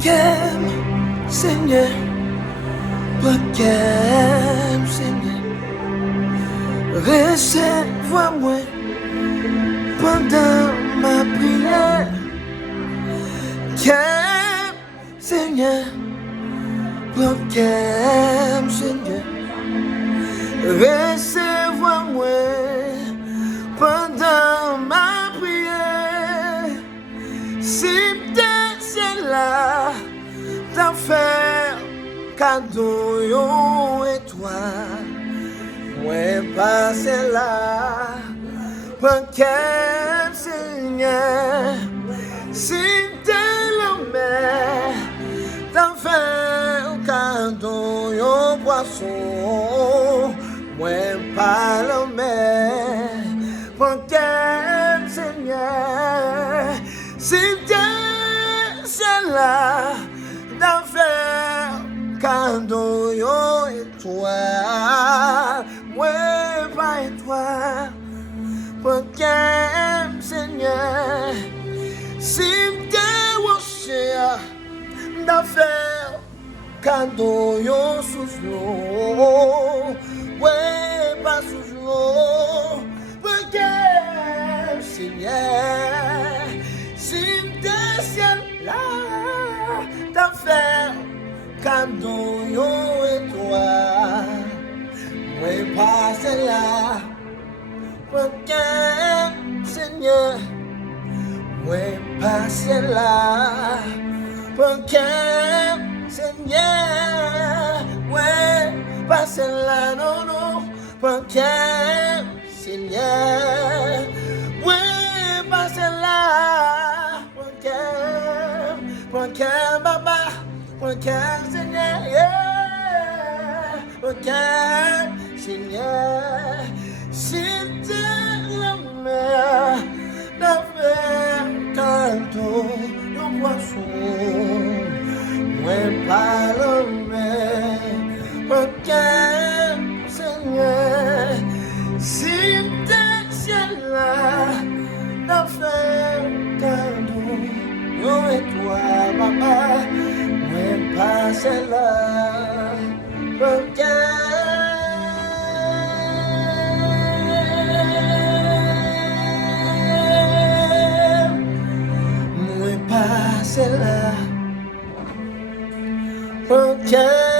Kem, Seigneur, kem, Seigneur, recevoir-moi pendant ma prière. Kem, Seigneur, kem, Seigneur, recevoir-moi pendant ma prière. Si t'es là, t'as fait cadeau yon et toi, moi passer là, kem, Seigneur. Si t'es l'homme, t'as fait cadeau yon poisson, moi pas l'homme, kem, Seigneur. Si t'es là, t'as fait cadeau yon étoile, moi pas étoile, kem, Seigneur. Si t'es rocher, t'as fait cadeau yon sous l'eau, ouais pas sous l'eau, kem, Seigneur. Si t'es ciel là, t'as fait cadeau yon étoile, moi passe là, kem, Seigneur. Moi passe là, kem, Seigneur. Moi passe là, non, non, kem, Seigneur. Moi passe là, kem, Baba, kem, Seigneur. Yeah. Kem, Seigneur. Si t'es la mer, la mer, canto, le poisson, moi pas la mer, kem, Seigneur. Si t'es là, la mer, canto, yo et toi, papa, moi pas celle-là, kem. C'est là, kem.